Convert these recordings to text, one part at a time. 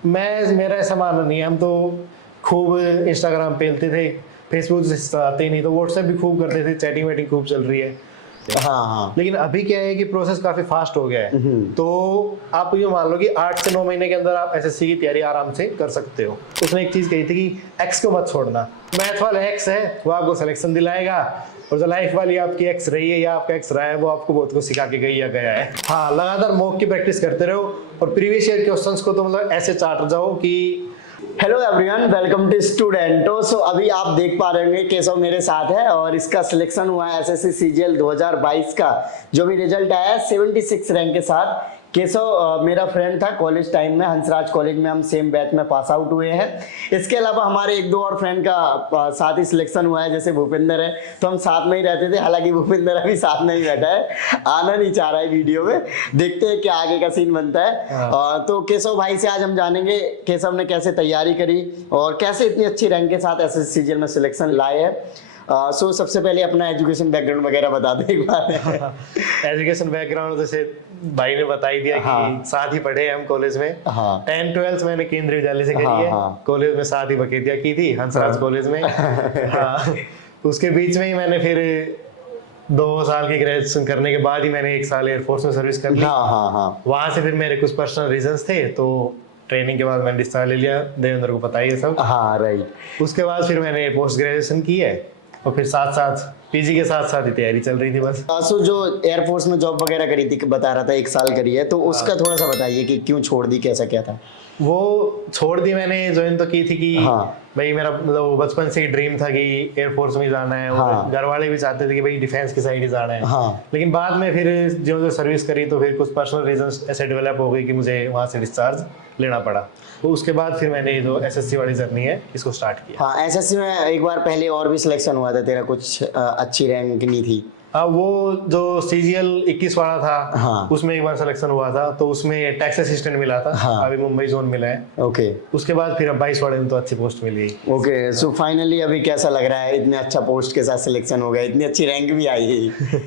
मेरा ऐसा मानना नहीं है। हम तो खूब इंस्टाग्राम पेलते थे, फेसबुक से आते ही नहीं, तो व्हाट्सएप भी खूब करते थे, चैटिंग वेटिंग खूब चल रही है। हाँ हाँ। लेकिन अभी क्या है कि प्रोसेस काफी फास्ट हो गया है। तो आप ये मान लो कि 8 से 9 महीने के अंदर आप एसएससी की तैयारी आराम से कर सकते हो। उसने एक चीज कही थी कि एक्स को मत छोड़ना। मैथ वाला एक्स है वो आपको सिलेक्शन दिलाएगा, और जो लाइफ वाली आपकी एक्स रही है या आपका एक्स रहा है वो आपको बहुत कुछ सिखा के गया है। हाँ, लगातार मॉक की प्रैक्टिस करते रहो और प्रीवियस ईयर क्वेश्चंस को तो मतलब ऐसे चाट जाओ कि हेलो एवरीवन, वेलकम टू स्टूडेंटो। सो अभी आप देख पा रहे होंगे केशव मेरे साथ है और इसका सिलेक्शन हुआ है एसएससी सीजीएल 2022 का जो भी रिजल्ट आया है 76 रैंक के साथ। केशव मेरा फ्रेंड था कॉलेज टाइम में, हंसराज कॉलेज में हम सेम बैच में पास आउट हुए हैं। इसके अलावा हमारे एक दो और फ्रेंड का साथ ही सिलेक्शन हुआ है, जैसे भूपेंद्र है, तो हम साथ में ही रहते थे। हालांकि भूपेंद्र अभी साथ में ही बैठा है, आना नहीं चाह रहा है वीडियो में। देखते हैं क्या आगे का सीन बनता है। तो केशव भाई से आज हम जानेंगे केशव ने कैसे तैयारी करी और कैसे इतनी अच्छी रैंक के साथ एसएससी सीजीएल में सिलेक्शन लाए हैं। सो सबसे पहले अपना एजुकेशन बैकग्राउंड वगैरह बता दे एक बार। एजुकेशन बैकग्राउंड जैसे भाई ने बता ही दिया कि साथ ही पढ़े हम कॉलेज में। 10 12 मैंने केंद्रीय विद्यालय से करी है। कॉलेज में साथ ही बकेतिया की थी हंसराज कॉलेज में। हाँ, उसके बीच में ही मैंने फिर 2 साल की ग्रेजुएशन करने के बाद ही मैंने 1 साल एयरफोर्स में सर्विस कर ली। वहां से फिर मेरे कुछ पर्सनल रीजंस थे, तो ट्रेनिंग के बाद मैंने डिस्चार्ज ले लिया। देवेंद्र को पता ही है सब। हाँ राइट। उसके बाद फिर मैंने पोस्ट ग्रेजुएशन की है और फिर साथ साथ पीजी के साथ साथ ही तैयारी चल रही थी बस। सो जो एयरफोर्स में जॉब वगैरह करी थी, बता रहा था 1 साल करी है, तो उसका थोड़ा सा बताइए कि क्यों छोड़ दी, कैसा क्या था? वो छोड़ दी मैंने, ज्वाइन तो की थी कि भाई मेरा मतलब बचपन से ही ड्रीम था कि एयरफोर्स में जाना है। और घर वाले भी चाहते थे कि भाई डिफेंस की साइड ही जाना है। लेकिन बाद में फिर जो सर्विस करी तो फिर कुछ पर्सनल रीजंस ऐसे डेवलप हो गई कि मुझे वहां से डिस्चार्ज लेना पड़ा। तो उसके बाद फिर मैंने जो एसएससी वाली जर्नी है इसको स्टार्ट किया। हाँ, एसएससी में एक बार पहले और भी सिलेक्शन हुआ था तेरा, कुछ अच्छी रैंक नहीं थी? वो जो सीजीएल 21 वाला था उसमें एक बार सिलेक्शन हुआ था, तो उसमें टैक्स असिस्टेंट मिला था। अभी मुंबई जोन मिला है। ओके। उसके बाद फिर 22 वाले में तो अच्छी पोस्ट मिल गई। ओके, सो फाइनली अभी कैसा लग रहा है? इतने अच्छा पोस्ट के साथ सिलेक्शन हो गया, इतनी अच्छी रैंक भी आई है।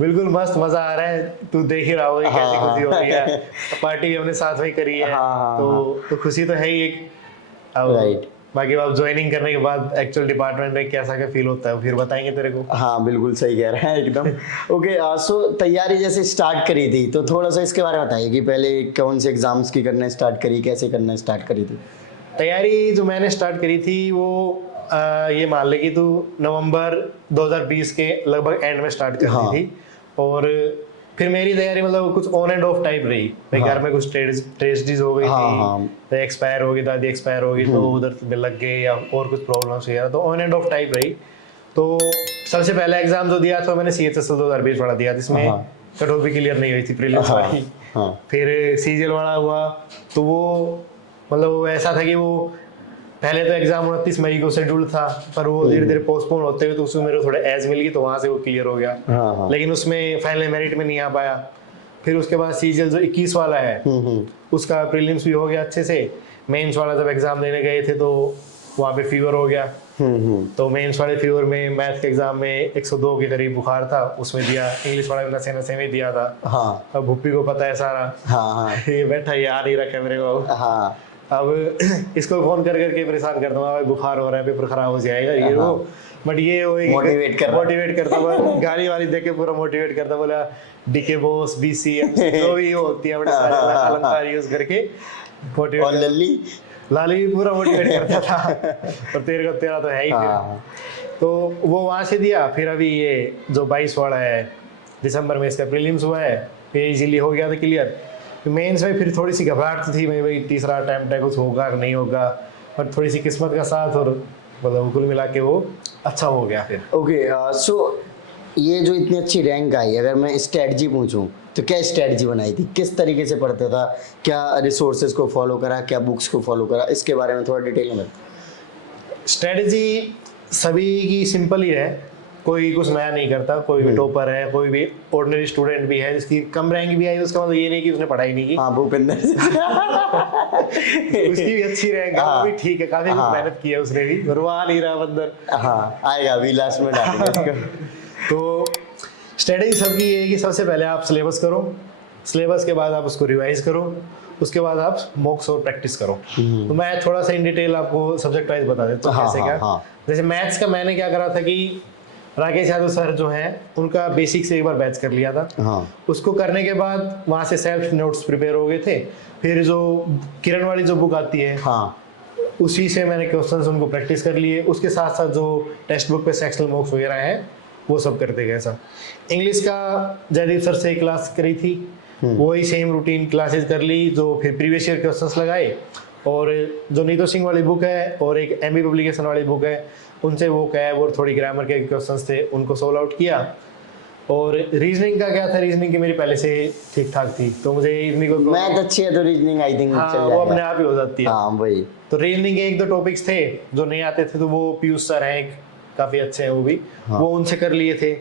बिल्कुल मस्त, मजा आ रहा है। तू देख ही रहा होगा कैसी खुशी हो रही है। पार्टी भी हमने साथ में करी है। तो खुशी तो है ही एक। राइट। बाकी अब ज्वाइनिंग करने के बाद एक्चुअल डिपार्टमेंट में कैसा क्या फील होता है फिर बताएंगे तेरे को। हाँ बिल्कुल सही कह रहा है एकदम। ओके, सो तैयारी जैसे स्टार्ट करी थी तो थोड़ा सा इसके बारे में बताइए कि पहले कौन से एग्जाम्स की करना स्टार्ट करी, कैसे करना स्टार्ट करी थी? तैयारी जो मैंने स्टार्ट करी थी वो ये मान ले कि तू नवंबर 2020 के लगभग एंड में स्टार्ट करी थी। और फिर मेरी तैयारी मतलब कुछ ऑन एंड ऑफ टाइप रही। भाई घर में कुछ ट्रेजेडीज हो गई थी, तो एक्सपायर हो गई, दादी एक्सपायर हो गई, तो उधर लग गए या और कुछ प्रॉब्लम्स हुआ, तो ऑन एंड ऑफ टाइप रही। तो सबसे पहला एग्जाम जो दिया था मैंने सीएचएसएल 2020 वाला दिया, जिसमें कट ऑफ भी क्लियर नहीं हुई थी प्रीलिम्स वाली। फिर सीजीएल वाला हुआ, तो वो मतलब ऐसा था कि वो पहले तो एग्जाम 29 मई को शेड्यूल था, पर वो धीरे धीरे पोस्टपोन होते हुए तो उसमें मेरे को थोड़ा एज मिल गई, तो वहां से वो क्लियर हो गया। लेकिन उसमें फाइनल मेरिट में नहीं आ पाया। फिर उसके बाद सीजीएल जो 21 वाला है उसका प्रीलिम्स भी हो गया अच्छे से। मेंस वाला जब एग्जाम देने गए थे तो वहाँ पे फीवर हो गया। तो मेंस वाले फीवर में मैथ के एग्जाम में 102 के करीब बुखार था, उसमें दिया। इंग्लिश वाला नशे नशे में दिया था। अब भुप्पी को पता है सारा। ये बैठा याद ही रखा मेरे को। अब इसको फोन कर करके परेशान कर दूंगा, बुखार हो रहा है, पेपर खराब हो जाएगा, ये वो। बट ये मोटिवेट करता हुआ गाड़ी वाली देख के पूरा मोटिवेट करता, बोला डीके बॉस बीसीएम जो भी होती है बड़े सारे अलंकार यूज करके मोटिवेट। और लाली भी पूरा मोटिवेट करता था। और तेरा तो है ही। तो वो वहां से दिया। फिर अभी ये जो 22 वाला है दिसंबर में इसका प्रीलिम्स हुआ है, फिर इजीली हो गया था क्लियर। मेंस में फिर थोड़ी सी घबराहट थी, मैं भाई तीसरा अटेम्प्ट है, कुछ होगा नहीं होगा, पर थोड़ी सी किस्मत का साथ और मतलब कुल मिला के वो अच्छा हो गया फिर। ओके, सो ये जो इतनी अच्छी रैंक आई, अगर मैं स्ट्रेटजी पूछूं तो क्या स्ट्रेटजी बनाई थी, किस तरीके से पढ़ता था, क्या रिसोर्सेज को फॉलो करा, क्या बुक्स को फॉलो करा, इसके बारे में थोड़ा डिटेल में? स्ट्रेटजी सभी की सिंपल ही है, कोई कुछ नया नहीं करता। कोई भी टॉपर है, कोई भी ऑर्डिनरी स्टूडेंट भी है जिसकी कम रैंक भी आई, उसका मतलब ये नहीं कि उसने पढ़ाई नहीं की। भूपेंद्र उसकी भी अच्छी रैंक है, वो भी ठीक है, काफी मेहनत की है उसने भी, और वो आ नहीं रहा बंदर। आएगा अभी लास्ट में डालेंगे। तो स्ट्रेटजी सबकी ये है कि सबसे पहले आप सिलेबस करो, सिलेबस के बाद आप उसको रिवाइज करो, उसके बाद आप मॉक्स और प्रैक्टिस करो। तो मैं थोड़ा सा इन डिटेल आपको सब्जेक्ट वाइज बता देता हूँ कैसे क्या। जैसे मैथ्स का मैंने क्या करा था कि राकेश यादव सर जो हैं उनका बेसिक से एक बार बैच कर लिया था। उसको करने के बाद वहाँ से सेल्फ नोट्स प्रिपेयर हो गए थे। फिर जो किरण वाली जो बुक आती है उसी से मैंने क्वेश्चंस उनको प्रैक्टिस कर लिए। उसके साथ साथ जो टेक्स्ट बुक पे सेक्शनल मॉक्स वगैरह हैं वो सब करते गए सब। इंग्लिश का जयदीप सर से क्लास करी थी, वही सेम रूटीन क्लासेस कर ली, जो फिर प्रीवियस ईयर क्वेश्चंस लगाए। और जो नीतू सिंह वाली बुक है और एक एमबी पब्लिकेशन वाली बुक है उनसे वो कैब और थोड़ी ग्रामर के क्वेश्चंस थे उनको सोल्व आउट किया। और रीजनिंग का क्या था, रीजनिंग की मेरी पहले से ठीक ठाक थी तो मुझे रीजनिंग को मैथ अच्छी है तो रीजनिंग आई थिंक हाँ वो अपने आप ही हो जाती है। हाँ वही तो रीजनिंग के एक दो टॉपिक्स थे जो नहीं आते थे तो वो पीयूष सर हैं काफी अच्छे हैं वो भी, वो उनसे कर लिए थे।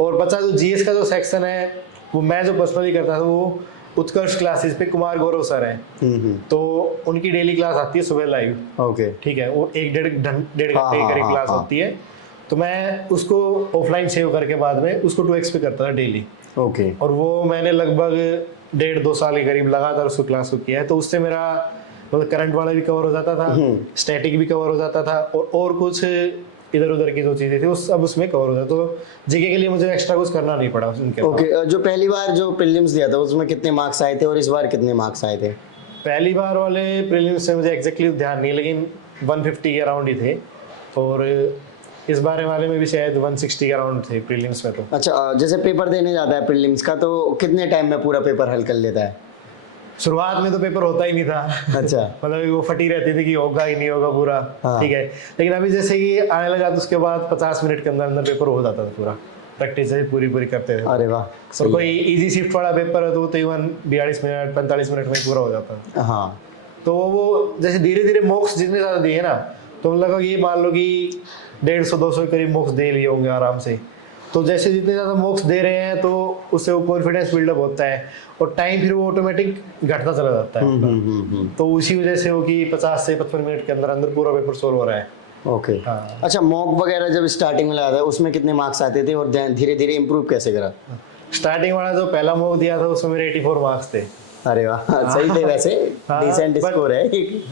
और बचा जो जीएस का जो सेक्शन है वो मैं जो पर्सनली करता था वो उत्कर्ष क्लासेस पे कुमार गौरव सर हैं। तो उनकी डेली क्लास आती है सुबह लाइव। ओके ठीक है, वो एक डेढ़ घंटे की करीब क्लास होती है। तो मैं उसको ऑफलाइन सेव करके बाद में उसको 2x पे करता था डेली। ओके और वो मैंने लगभग 1.5-2 साल के करीब लगातार उसको क्लास को किया है। तो उससे मेरा मतलब करंट वाला भी कवर हो जाता था, स्टैटिक भी कवर हो जाता था और कुछ इधर उधर की जो चीजें थी वो सब उसमें कवर हो जाता। तो जीके के लिए मुझे एक्स्ट्रा कुछ करना नहीं पड़ा उनके। ओके जो पहली बार जो प्रीलिम्स दिया था उसमें कितने मार्क्स आए थे और इस बार कितने मार्क्स आए थे? पहली बार वाले प्रीलिम्स से मुझे एग्जैक्टली ध्यान नहीं, लेकिन 150 के अराउंड ही थे। और इस बारे वाले में भी शायद 160 के अराउंड थे प्रीलिम्स में। तो अच्छा जैसे पेपर देने जाता है प्रीलिम्स का तो कितने टाइम में पूरा पेपर हल कर लेता है? शुरुआत में तो पेपर होता ही नहीं था। अच्छा मतलब वो फटी रहती थी कि होगा ही नहीं होगा पूरा। ठीक है, लेकिन अभी जैसे कि आने लगा तो उसके बाद 50 मिनट के अंदर अंदर पेपर हो जाता था पूरा। प्रैक्टिस से पूरी करते थे। अरे वाह। और कोई इजी शिफ्ट वाला पेपर है तो तकरीबन 42 मिनट 45 मिनट में पूरा हो जाता था। हाँ तो वो जैसे धीरे धीरे मॉक्स जितने ज्यादा दिए ना तो मतलब ये मान लो कि 150-200 करीब मॉक्स दे लिए होंगे आराम से। तो जैसे जितने ज़्यादा मॉक्स दे रहे हैं तो उससे वो कॉन्फिडेंस बिल्डअप होता है और टाइम फिर वो ऑटोमेटिक घटता चला जाता है। तो उसी वजह से वो कि 50 से 55 मिनट के अंदर अंदर पूरा पेपर सोल्व हो रहा है। ओके अच्छा मॉक वगैरह जब स्टार्टिंग में लगाया था उसमें कितने मार्क्स आते थे और धीरे धीरे इम्प्रूव कैसे करा? स्टार्टिंग वाला जो पहला मॉक दिया था उसमें मेरे 84 मार्क्स थे। अरे वाह सही थे वैसे। डिसेंट स्कोर है।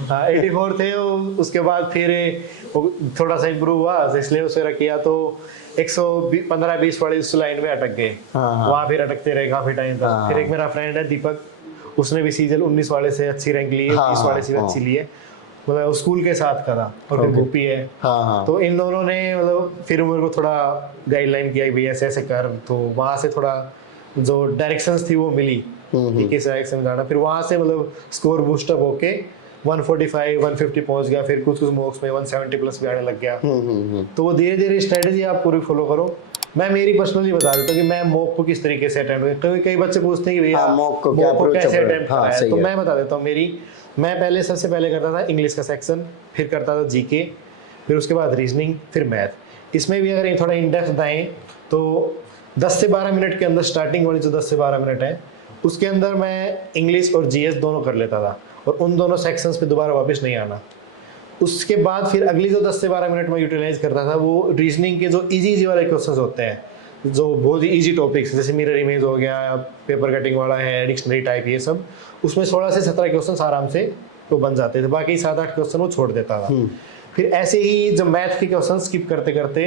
हाँ 84 थे। उसके बाद फिर थोड़ा सा इम्प्रूव हुआ इसलिए उसे किया तो 115-20 वाली उस लाइन में अटक गए। वहाँ फिर अटकते रहे काफी टाइम तक। फिर एक मेरा फ्रेंड है दीपक, उसने भी सीजल 19 वाले से अच्छी रैंक ली है, 20 वाले से अच्छी ली है। मतलब स्कूल के साथ का था। और फिर गोपी है। तो इन दोनों ने मतलब फिर मेरे को थोड़ा गाइडलाइन किया भाई ऐसे ऐसे कर। तो वहाँ से थोड़ा जो डायरेक्शंस थी वो मिली कि किस डायरेक्शन में जाना। फिर वहाँ से मतलब स्कोर बूस्टअप होके 145-150 पहुंच गया। फिर कुछ मॉक्स में 170 प्लस भी आने लग गया। तो वो धीरे धीरे स्ट्रेटेजी आप पूरी फॉलो करो। मैं मेरी पर्सनली बता देता हूँ कि मैं मॉक को किस तरीके से अटेम्प्ट करता हूँ। कई बच्चे पूछते हैं कि भैया मॉक को कैसे अटेम्प्ट करना है। तो मैं बता देता हूँ मैं पहले सबसे पहले करता था इंग्लिश का सेक्शन, फिर करता था जीके, फिर उसके बाद रीजनिंग, फिर मैथ। इसमें भी अगर थोड़ा इन डेप्थ आए तो 10 से 12 मिनट के अंदर स्टार्टिंग वाली जो 10 से 12 मिनट है उसके अंदर मैं इंग्लिश और जीएस दोनों कर लेता था और उन दोनों सेक्शंस पे दोबारा वापस नहीं आना। उसके बाद फिर अगली जो 10 से 12 मिनट में यूटिलाइज करता था वो रीजनिंग के जो इजी वाले क्वेश्चंस होते हैं जो बहुत ही इजी टॉपिक्स जैसे मिरर इमेज हो गया, पेपर कटिंग वाला है, डिक्शनरी टाइप, ये सब उसमें 16 से 17 क्वेश्चन आराम से तो बन जाते थे। बाकी 7-8 क्वेश्चन वो छोड़ देता था। फिर ऐसे ही जब मैथ के क्वेश्चन स्किप करते करते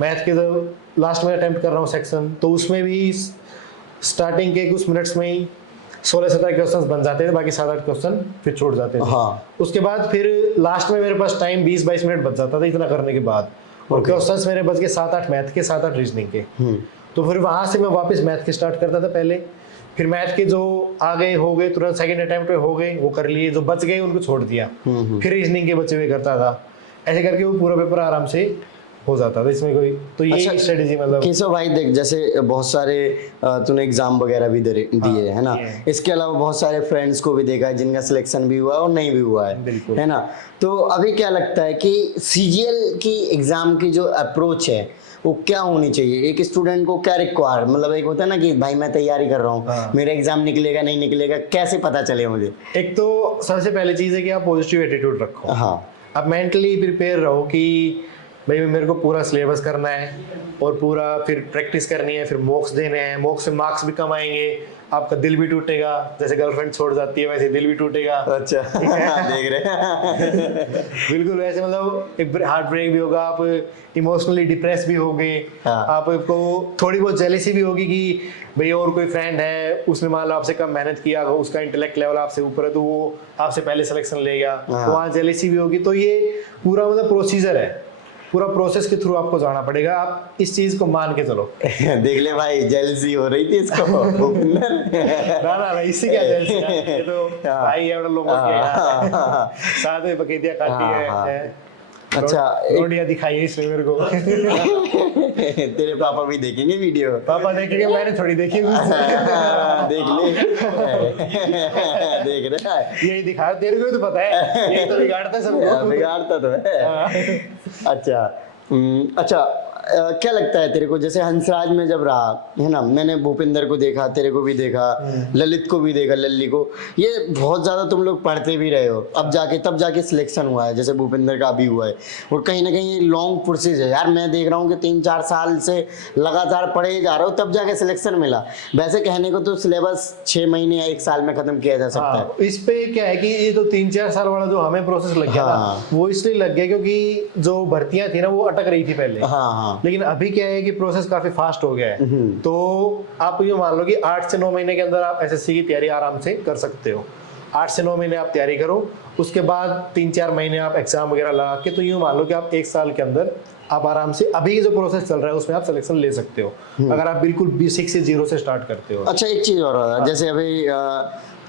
मैथ के जब लास्ट में अटेम्प्ट कर रहा हूँ सेक्शन तो उसमें भी स्टार्टिंग के कुछ मिनट्स में ही 16-17 क्वेश्चंस बन जाते थे, बाकी 7-8 क्वेश्चन फिर छोड़ जाते थे। उसके बाद फिर लास्ट में मेरे पास टाइम 20-22 मिनट बच जाता था इतना करने के बाद। और क्वेश्चंस मेरे बच गए 7-8 मैथ के, 7-8 रीजनिंग के। तो फिर वहां से मैं वापस मैथ के स्टार्ट करता था पहले। फिर मैथ के जो आगे हो गए तुरंत सेकंड अटेम्प्ट पे हो गए वो कर लिए, जो बच गए उनको छोड़ दिया। फिर रीजनिंग के बचे हुए करता था। ऐसे करके वो पूरा पेपर आराम से हो जाता था। इसमें कोई तो ये स्ट्रेटेजी मतलब केशव भाई देख जैसे बहुत सारे तूने एग्जाम वगैरह भी दिए है ना, इसके अलावा बहुत सारे फ्रेंड्स को भी देखा है जिनका सिलेक्शन भी हुआ और नहीं भी हुआ है ना। तो अभी क्या लगता है कि सीजीएल की एग्जाम की जो अप्रोच है वो क्या होनी चाहिए? एक स्टूडेंट को क्या रिक्वायर, मतलब एक होता है ना कि भाई मैं तैयारी कर रहा हूँ, मेरा एग्जाम निकलेगा नहीं निकलेगा, कैसे पता चले मुझे? एक तो सबसे पहले चीज है कि आप पॉजिटिव एटीट्यूड रखो। आप मेंटली प्रिपेयर रहो कि भाई मेरे को पूरा सिलेबस करना है और पूरा फिर प्रैक्टिस करनी है, फिर मॉक्स देने हैं, मॉक्स से मार्क्स भी कम आएंगे आपका दिल भी टूटेगा, जैसे गर्लफ्रेंड छोड़ जाती है वैसे दिल भी टूटेगा। अच्छा देख रहे हैं। बिल्कुल वैसे मतलब एक हार्ट ब्रेक भी होगा, आप इमोशनली डिप्रेस भी होगे। हाँ। आपको थोड़ी बहुत जेलेसी भी होगी कि भाई और कोई फ्रेंड है, उसने मान लो आपसे कम मेहनत किया, उसका इंटेलेक्ट लेवल आपसे ऊपर है तो वो आपसे पहले सिलेक्शन ले गया, हाँ। तो वहाँ जेलेसी भी होगी। तो ये पूरा मतलब प्रोसीजर है, पूरा प्रोसेस के थ्रू आपको जाना पड़ेगा, आप इस चीज को मान के चलो। देख ले भाई, जेलसी हो रही थी इसको। ना ना ना, इससे क्या जेलसी है, ये तो हाँ। भाई है लोगों के यार, हाँ। साथ में बकेतियां खाती हाँ। है। अच्छा, रोटियां दिखाई है इसने मेरे को। तेरे पापा भी देखेंगे वीडियो। पापा देखेंगे, मैंने थोड़ी देखी। देख ले। देख रहा है, यही दिखा, तेरे को भी तो पता है, यही तो बिगाड़ता है सबको। बिगाड़ता तो है। अच्छा अच्छा, क्या लगता है तेरे को, जैसे हंसराज में जब रहा है ना, मैंने भूपिंदर को देखा, तेरे को भी देखा, ललित को भी देखा, लल्ली को, ये बहुत ज्यादा तुम लोग पढ़ते भी रहे हो, अब जाके तब जाके सिलेक्शन हुआ है, जैसे भूपिंदर का अभी हुआ है, और कहीं ना कहीं लॉन्ग प्रोसेस है यार। मैं देख रहा हूँ कि 3-4 साल से लगातार पढ़े ही जा रहे हो, तब जाके सिलेक्शन मिला। वैसे कहने को तो सिलेबस 6 महीने या 1 साल में खत्म किया जा सकता है। हाँ, इस पे क्या है कि ये तो 3-4 साल वाला जो हमें प्रोसेस लग गया हाँ। ना, वो इसलिए लग गया क्योंकि जो भर्तियां थी ना वो अटक रही थी पहले। हाँ हाँ। लेकिन अभी क्या है कि प्रोसेस काफी फास्ट हो गया है, तो आप ये मान लो कि 8 से 9 महीने के अंदर आप एसएससी की तैयारी आराम से कर सकते हो। 8 से 9 महीने आप तैयारी करो, उसके बाद 3-4 महीने आप एग्जाम वगैरह लगा के, तो यूँ मान लो कि आप 1 साल के अंदर आप आराम से अभी जो प्रोसेस चल रहा है उसमें आप सिलेक्शन ले सकते हो, अगर आप बिल्कुल बेसिक से 0 से स्टार्ट करते हो। अच्छा, एक चीज और है, जैसे अभी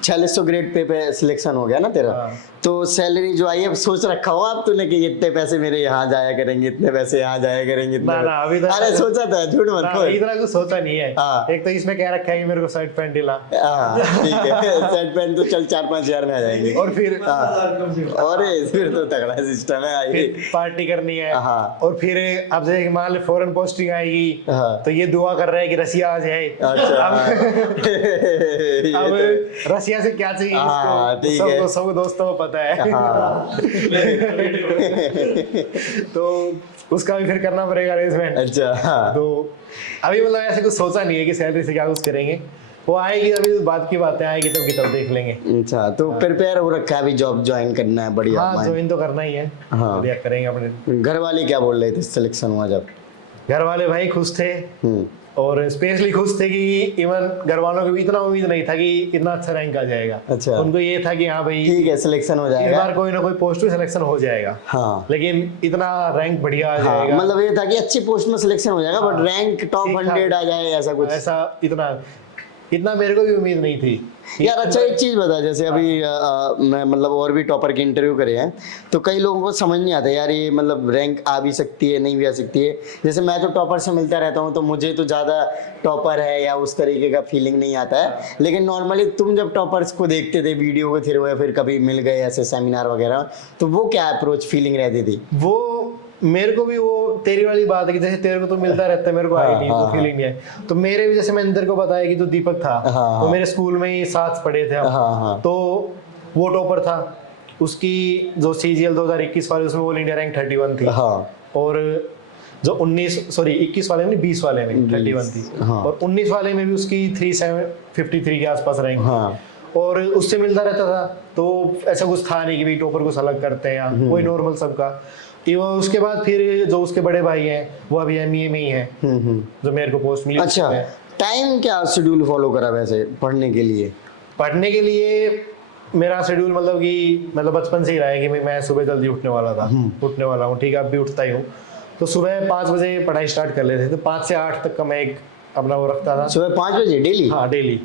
4600 ग्रेड पे सिलेक्शन हो गया ना तेरा, हाँ। तो सैलरी जो आई है, सोच रखा हो आप तूने कि इतने पैसे मेरे यहाँ जाया करेंगे, इतने पैसे यहाँ जाया करेंगे, इतने ना, अभी तक- अरे सोचा था, झूठ मत ना, बोल। इतना कुछ सोचा नहीं है। हाँ। एक तो इसमें कह रखा है कि मेरे को शर्ट पैंट दिला, हाँ ठीक है, शर्ट पैंट तो चल 4-5 हजार में आ जाएंगे, और फिर और फिर तो तगड़ा सिस्टम है। आई फिर पार्टी करनी है, हाँ। और फिर अब जैसे मान लो फॉरेन पोस्टिंग आएगी, हाँ। तो ये दुआ कर रहा है कि रसिया आ जाए। अच्छा। अब रसिया से क्या चाहिए हाँ, इसको, ठीक है। सब दोस्तों को पता है। हाँ। तो उसका भी फिर करना पड़ेगा अरेंजमेंट। अच्छा, हाँ। तो अभी मतलब ऐसे कुछ सोचा नहीं है कि सैलरी से क्या कुछ करेंगे, वो आएगी अभी, बाद की बातें आएगी तब देख लेंगे। अच्छा, तो प्रिपेयर हो रखा है, अभी जॉब ज्वाइन करना है, बढ़िया। हाँ, ज्वाइन तो करना ही है। हाँ। बढ़िया करेंगे अपने। घर वाले क्या बोल रहे थे सिलेक्शन हुआ जब? घर वाले भाई खुश थे, और स्पेशली खुश थे कि इवन घर वालों को भी इतना उम्मीद नहीं था कि इतना अच्छा रैंक आ जाएगा। अच्छा। उनको ये था कि हाँ भाई ठीक है, सिलेक्शन हो इस जाएगा। बार कोई ना कोई पोस्ट में सिलेक्शन हो जाएगा। हाँ। लेकिन इतना रैंक बढ़िया आ हाँ, जाएगा, मतलब ये था कि अच्छी पोस्ट में सिलेक्शन हो जाएगा, बट रैंक टॉप ठीक 100 था। आ जाए, ऐसा कुछ। ऐसा इतना मेरे को भी उम्मीद नहीं थी यार अच्छा, एक चीज बता, जैसे अभी मैं मतलब और भी टॉपर के इंटरव्यू करे हैं, तो कई लोगों को समझ नहीं आता यार, ये मतलब रैंक आ भी सकती है, नहीं भी आ सकती है। जैसे मैं तो टॉपर से मिलता रहता हूँ, तो मुझे तो ज्यादा टॉपर है या उस तरीके का फीलिंग नहीं आता है। लेकिन नॉर्मली तुम जब टॉपर्स को देखते थे वीडियो के थ्रू या फिर कभी मिल गए ऐसे सेमिनार वगैरह, तो वो क्या अप्रोच फीलिंग रहती थी? वो मेरे को भी वो तेरी वाली बात है कि जैसे तेरे को तो मिलता रहता है, मेरे को आई नहीं, वो फीलिंग नहीं है। तो मेरे भी, जैसे मैंने तेरे को बताया कि जो दीपक था, हाँ। वो मेरे स्कूल में ही साथ पढ़े थे हम। हाँ। तो वो टॉपर था, उसकी जो CGL 2021 वाले उसमें ऑल इंडिया रैंक 31 थी। हाँ। और जो 21 वाले में 20 वाले में 31 थी। हाँ। और 19 वाले में भी उसकी 3753 के आसपास रैंक। हाँ। और उससे मिलता रहता था, तो ऐसा कुछ था नहीं कि भाई टॉपर कुछ अलग करते हैं, वही नॉर्मल सबका। उसके बाद फिर जो उसके बड़े भाई हैं वो अभी ME में ही हैं, जो मेरे को पोस्ट मिली। अच्छा, टाइम क्या शेड्यूल फॉलो करा वैसे पढ़ने के लिए? पढ़ने के लिए मेरा शेड्यूल मतलब बचपन से ही रहा है कि मैं सुबह जल्दी उठने वाला हूँ, ठीक है, अब भी उठता ही हूँ। तो सुबह 5 बजे पढ़ाई स्टार्ट कर लेते थे, तो 5 से 8 तक का मैं एक अपना वो रखता था। सुबह 5 बजे डेली? हाँ, डेली,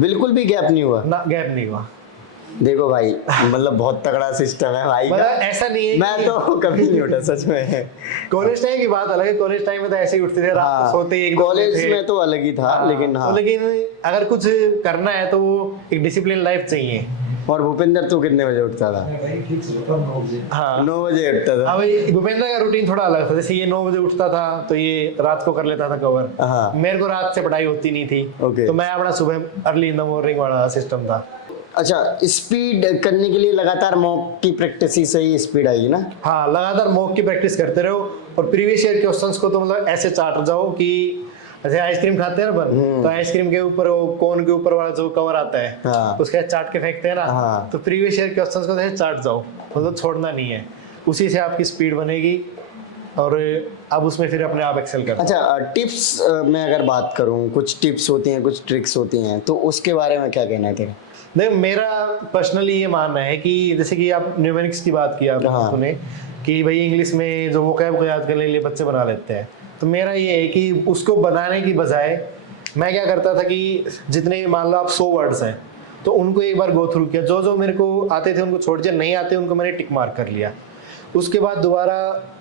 बिल्कुल भी गैप नहीं हुआ? ना गैप नहीं हुआ। देखो भाई, मतलब बहुत तगड़ा सिस्टम है भाई का। मतलब ऐसा नहीं है, मैं तो कभी नहीं उठा सच में। कॉलेज टाइम की बात अलग है, कॉलेज टाइम में तो ऐसे ही उठते थे, रात को सोते ही कॉलेज में तो अलग ही था, लेकिन हाँ। लेकिन अगर कुछ करना है तो वो एक डिसिप्लिन लाइफ चाहिए। और भूपेंद्र तू कितने बजे उठता था? हाँ, 9 बजे उठता था। अब भूपेंद्र का रूटीन थोड़ा अलग था, जैसे ये 9 बजे उठता था तो ये रात को कर लेता था कवर। हाँ। मेरे को रात से पढ़ाई होती नहीं थी, ओके। तो मैं अपना सुबह अर्ली इन द मॉर्निंग वाला सिस्टम था। अच्छा, स्पीड करने के लिए लगातार मॉक की प्रैक्टिस से ही स्पीड आएगी ना? हाँ, लगातार मॉक की प्रैक्टिस करते रहो, और प्रीवियस ईयर क्वेश्चंस को तो मतलब ऐसे चाट जाओ कि ऐसे आइसक्रीम खाते हैं ना अपन, तो आइसक्रीम के ऊपर वो कोन के ऊपर वाला जो कवर आता है, हाँ। उसके चाट के फेंकते हैं ना, हाँ। तो प्रीवियस ईयर क्वेश्चंस को ऐसे चाट जाओ, मतलब छोड़ना नहीं है, उसी से आपकी स्पीड बनेगी और अब उसमें फिर अपने आप एक्सेल कर। अच्छा, टिप्स में अगर बात करूं, कुछ टिप्स होती हैं, कुछ ट्रिक्स होती हैं, तो उसके बारे में क्या कहना है तेरा? देखो मेरा पर्सनली ये मानना है कि जैसे कि आप न्यूमेरिक्स की बात किया आपने, कि भाई इंग्लिश में जो वोकैब को याद करने के लिए बच्चे बना लेते हैं, तो मेरा ये है कि उसको बनाने की बजाय मैं क्या करता था कि जितने मान लो आप 100 वर्ड्स हैं तो उनको एक बार गो थ्रू किया, जो जो मेरे को आते थे उनको छोड़ दिया, नहीं आते उनको मैंने टिक मार्क कर लिया, उसके बाद दोबारा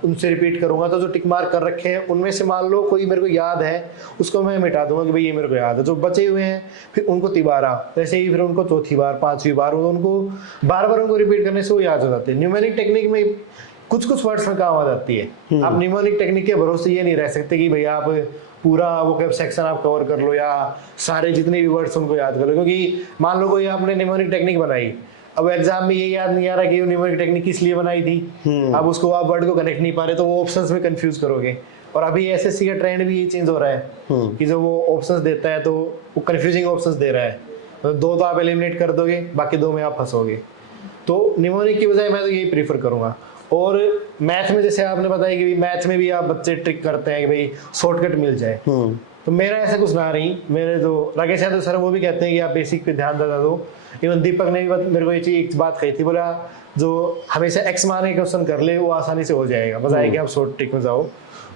उनसे रिपीट करूंगा, तो जो टिक मार्क कर रखे हैं उनमें से मान लो कोई मेरे को याद है उसको मैं मिटा दूंगा कि भाई ये मेरे को याद है, जो बचे हुए हैं फिर उनको तिबारा, जैसे ही फिर उनको चौथी बार 5वीं बार, उनको बार बार उनको रिपीट करने से वो याद हो जाते हैं। न्यूमेरिक टेक्निक में कुछ कुछ वर्ड्स में काम आ जाती है। आप न्यूमेरिक टेक्निक के भरोसे ये नहीं रह सकते कि भाई आप पूरा वो सेक्शन आप कवर कर लो या सारे जितने भी वर्ड्स उनको याद कर लो, क्योंकि मान लो कोई आपने न्यूमेरिक टेक्निक बनाई, अब एग्जाम में ये याद नहीं आ रहा कि वो न्यूमेरिक टेक्निक किस लिए बनाई थी, अब उसको आप वर्ड को कनेक्ट नहीं पा रहे तो वो ऑप्शंस में कंफ्यूज करोगे। और अभी एसएससी का ट्रेंड भी ये चेंज हो रहा है कि जो वो ऑप्शंस देता है तो वो कंफ्यूजिंग ऑप्शंस दे रहा है, तो 2 तो आप एलिमिनेट कर दोगे, बाकी 2 में आप फंसोगे। तो न्यूमेरिक की बजाय मैं तो यही प्रीफर करूंगा। और मैथ में जैसे आपने बताया कि मैथ में भी आप बच्चे ट्रिक करते हैं कि भाई शॉर्टकट मिल जाए, तो मेरा ऐसा कुछ ना रही, मेरे तो राकेश यादव सर वो भी कहते हैं कि आप बेसिक पे ध्यान ज्यादा दो। इवन दीपक ने भी मेरे को ये चीज एक बात कही थी, बोला जो हमेशा एक्स मान के क्वेश्चन कर ले वो आसानी से हो जाएगा, बस आए कि आप शॉर्ट ट्रिक में जाओ,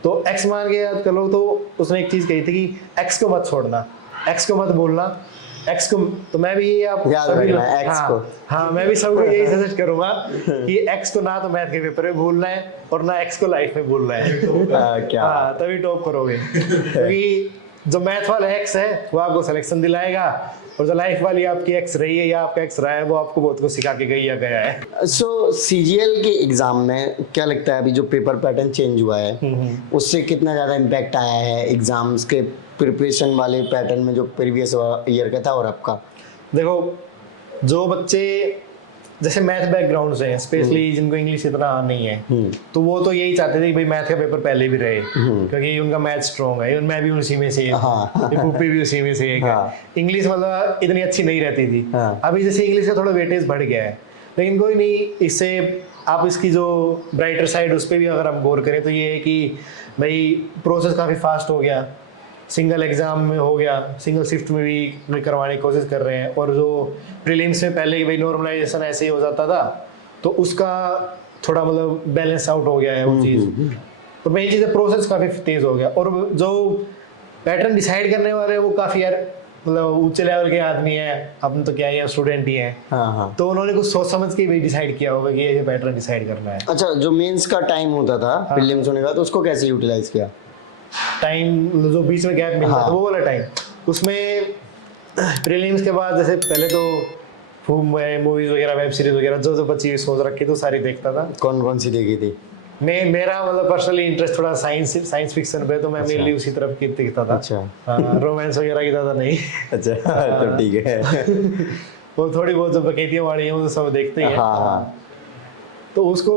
तो एक्स मान के याद कर लो। तो उसने एक चीज कही थी कि एक्स को मत छोड़ना, एक्स को मत बोलना, एक्स को, तो मैं भी ये आप सभी एक्स को, हाँ मैं भी सबको यही सजेस्ट करूंगा कि एक्स को ना तो मैथ के पेपर में भूलना है और ना एक्स को लाइफ में भूलना है। क्या हाँ तभी टॉप करोगे, क्योंकि जो मैथ वाला एक्स है वो आपको सिलेक्शन दिलाएगा और जो लाइफ वाली आपकी एक्स रही है या आपका एक्स रहा है वो आपको बहुत कुछ सिखा के गया है। सो सीजीएल के एग्जाम में क्या लगता है, अभी जो पेपर पैटर्न चेंज हुआ है उससे कितना ज्यादा इम्पैक्ट आया है एग्जाम्स के प्रिपरेशन वाले पैटर्न में, जो प्रीवियस ईयर का था और आपका? देखो जो बच्चे जैसे मैथ बैकग्राउंड से हैं, स्पेशली जिनको इंग्लिश इतना नहीं है, तो वो तो यही चाहते थे कि भाई मैथ का पेपर पहले भी रहे, क्योंकि उनका मैथ स्ट्रॉन्ग है। इवन मैं भी उसी में से पुप्पी भी उसी में से एक है। इंग्लिश मतलब इतनी अच्छी नहीं रहती थी, अभी जैसे इंग्लिश का थोड़ा वेटेज बढ़ गया है, लेकिन कोई नहीं, इससे आप इसकी जो ब्राइटर साइड उस पर भी अगर हम गौर करें तो ये है कि भाई प्रोसेस काफ़ी फास्ट हो गया, सिंगल एग्जाम में हो गया, सिंगल शिफ्ट में भी करवाने की कोशिश कर रहे हैं, और जो प्रीलिम्स में पहले भाई नॉर्मलाइजेशन ऐसे ही हो जाता था तो उसका थोड़ा मतलब बैलेंस आउट हो गया है वो चीज़। तो मेन चीज़ है प्रोसेस काफ़ी तेज़ हो गया, और जो पैटर्न डिसाइड करने वाले हैं वो काफ़ी यार मतलब ऊंचे लेवल के आदमी हैं, अपन तो क्या ही स्टूडेंट ही हैं, तो उन्होंने कुछ सोच समझ के भी डिसाइड किया होगा कि ये पैटर्न डिसाइड करना है। अच्छा, जो मेंस का टाइम होता था प्रीलिम्स होने का, तो उसको कैसे यूटिलाइज किया? टाइम जो बीच में गैप मिलता था वो वाला टाइम, उसमें प्रीलिम्स के बाद जैसे पहले तो मूवीज वगैरह, वेब सीरीज वगैरह जो जो बच्ची सोच रखी तो सारी देखता था। कौन कौन सी देखी थी? मेरा मतलब पर्सनली इंटरेस्ट थोड़ा साइंस फिक्शन पे, तो मैं मेनली उसी तरफ की देखता था। अच्छा, रोमांस वगैरह की ज़्यादा नहीं। अच्छा तो ठीक है। वो थोड़ी बहुत जो बकेतियाँ वाली हैं वो तो सब देखते हैं। हाँ। तो उसको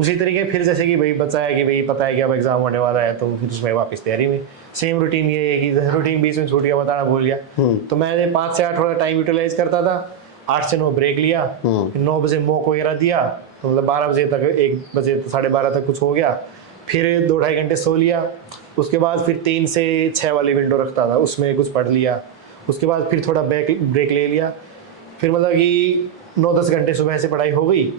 उसी तरीके फिर जैसे कि भाई बचा है कि भाई पता है कि अब एग्जाम होने वाला है, तो फिर उसमें वापस तैयारी में सेम रूटीन ये है कि रूटीन बीच में छूट गया, बताना भूल गया, तो मैंने 5 से 8 थोड़ा टाइम यूटिलाइज करता था, 8 से 9 ब्रेक लिया, 9 बजे मॉक वगैरह दिया, मतलब 12 बजे तक, 1 बजे 12:30 तक कुछ हो गया, फिर 2-2.5 घंटे सो लिया, उसके बाद फिर 3 से 6 वाली विंडो रखता था, उसमें कुछ पढ़ लिया, उसके बाद फिर थोड़ा ब्रेक ले लिया, फिर मतलब कि 9-10 घंटे सुबह से पढ़ाई हो गई।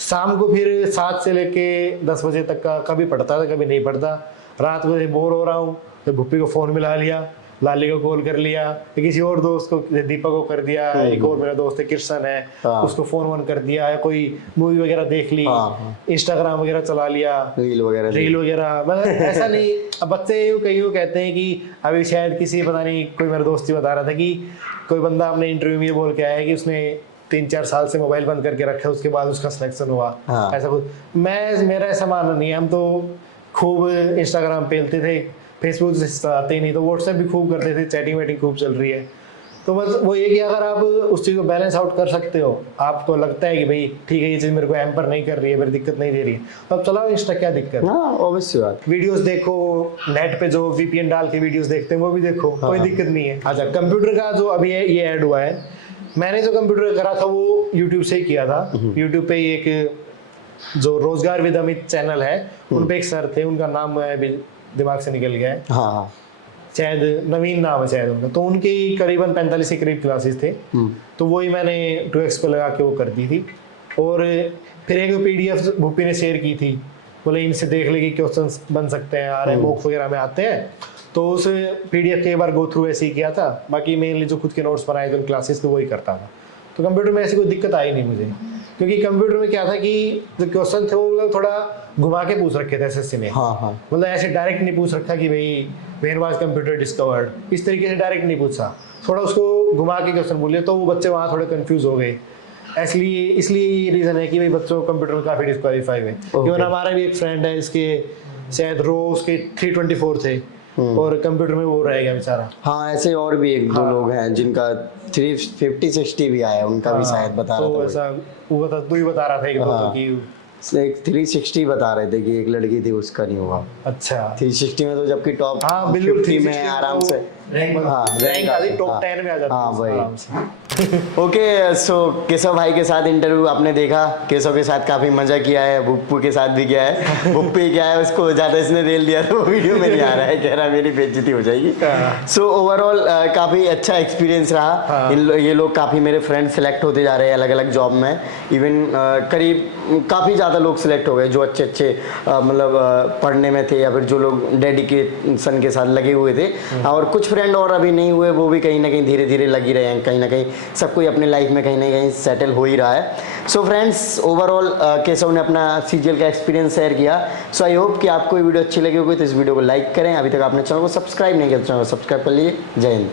शाम को फिर 7 से लेके 10 बजे तक का कभी पढ़ता था कभी नहीं पढ़ता। रात को बोर हो रहा हूँ तो भुप्पी को फ़ोन मिला लिया, लाली को कॉल कर लिया, किसी और दोस्त को, दीपक को कर दिया, एक और मेरा दोस्त है कृष्ण है, उसको फ़ोन कर दिया, है कोई मूवी वगैरह देख ली, इंस्टाग्राम वगैरह चला लिया, रील वगैरह मतलब ऐसा नहीं। अब बच्चे कई कहते हैं कि अभी शायद किसी पता नहीं कोई मेरा दोस्त ही बता रहा था कि कोई बंदा अपने इंटरव्यू में बोल के आया है कि उसने 3-4 साल से मोबाइल बंद करके रखा है, उसके बाद उसका सिलेक्शन हुआ। ऐसा कुछ मेरा ऐसा मानना नहीं है। हम तो खूब इंस्टाग्राम पेलते थे, फेसबुक से आते ही नहीं, तो व्हाट्सएप भी खूब करते थे, चैटिंग वेटिंग खूब चल रही है, तो बस वो ये कि अगर आप उस चीज़ को बैलेंस आउट कर सकते हो, आपको लगता है कि भाई ठीक है ये चीज़ मेरे को हैम्पर नहीं कर रही है, मेरी दिक्कत नहीं दे रही है, तो अब चलाओ इंस्टा, क्या दिक्कत है। हाँ ऑब्वियसली बात। वीडियोस देखो, नेट पे जो वीपीएन डाल के वीडियोस देखते हैं वो भी देखो, कोई दिक्कत नहीं है। अच्छा, कंप्यूटर का जो अभी ये ऐड हुआ है, मैंने जो कंप्यूटर करा था वो यूट्यूब से ही किया था। यूट्यूब पे ही एक जो रोजगार विद अमित चैनल है, उन पे एक सर थे, उनका नाम अभी दिमाग से निकल गया है, हाँ शायद नवीन नाम है शायद उनका। तो उनकी करीबन 45 के करीब क्लासेस थे, तो वही मैंने 2x पे लगा के वो कर दी थी। और फिर एक PDF भूपी ने शेयर की थी, बोले इनसे देख ले कि क्वेश्चंस बन सकते हैं, आ रहे मॉक वगैरह में आते हैं। तो उस PDF के एक बार गो थ्रू ऐसे ही किया था, बाकी मेनली जो खुद के नोट्स बनाए थे क्लासेस, तो वही करता था। तो कंप्यूटर में ऐसी कोई दिक्कत आई नहीं मुझे, क्योंकि कंप्यूटर में क्या था कि जो क्वेश्चन थे वो मतलब थोड़ा घुमा के पूछ रखे थे एसएससी ने। हाँ हाँ मतलब ऐसे डायरेक्ट नहीं पूछ रखा कि भाई व्हेन वाज कंप्यूटर डिस्कवर्ड, इस तरीके से डायरेक्ट नहीं पूछा, थोड़ा उसको घुमा के क्वेश्चन बोलिए, तो वो बच्चे वहाँ थोड़े कंफ्यूज हो गए। इसलिए ये रीज़न है कि भाई बच्चों को कंप्यूटर में काफ़ी डिस्क्वालीफाई हुए। इवन हमारा भी एक फ्रेंड है, इसके शायद रो उसके 324 थे और कंप्यूटर में वो रह गया बेचारा। हाँ, ऐसे और भी एक दो लोग हैं जिनका 350-60 भी आया, उनका भी शायद बता रहा तो था। ऐसा वो बता, तू ही बता रहा था एक बार तो कि एक 360 बता रहे थे कि एक लड़की थी, उसका नहीं हुआ। अच्छा 360 में तो जबकि टॉप हाँ बिल्कुल 50 में आराम से रैंक आती, टॉप 10 में आ जाती है। हाँ भाई। आराम से। ओके, सो केशव भाई के साथ इंटरव्यू आपने देखा, केशव के साथ काफी मजा किया है, भुप्पू के साथ भी किया है। भुप्पू क्या है, उसको ज्यादा इसने रेल दिया तो वो वीडियो में नहीं आ रहा है, कह रहा है मेरी बेइज्जती हो जाएगी। सो ओवरऑल काफी अच्छा एक्सपीरियंस रहा। ये लोग काफी मेरे फ्रेंड सेलेक्ट होते जा रहे हैं अलग अलग जॉब में। इवन करीब काफी ज्यादा लोग सेलेक्ट हो गए जो अच्छे अच्छे मतलब पढ़ने में थे, या फिर जो लोग डेडिकेशन के साथ लगे हुए थे। और कुछ फ्रेंड और अभी नहीं हुए, वो भी कहीं ना कहीं धीरे धीरे लगी रहे हैं, कहीं ना कहीं सब कोई अपने लाइफ में कहीं ना कहीं सेटल हो ही रहा है। सो फ्रेंड्स, ओवरऑल केशव ने अपना सीजीएल का एक्सपीरियंस शेयर किया। सो आई होप कि आपको ये वीडियो अच्छी लगी होगी, तो इस वीडियो को लाइक करें। अभी तक आपने चैनल को सब्सक्राइब नहीं किया तो चैनल को सब्सक्राइब कर लीजिए। जय हिंद।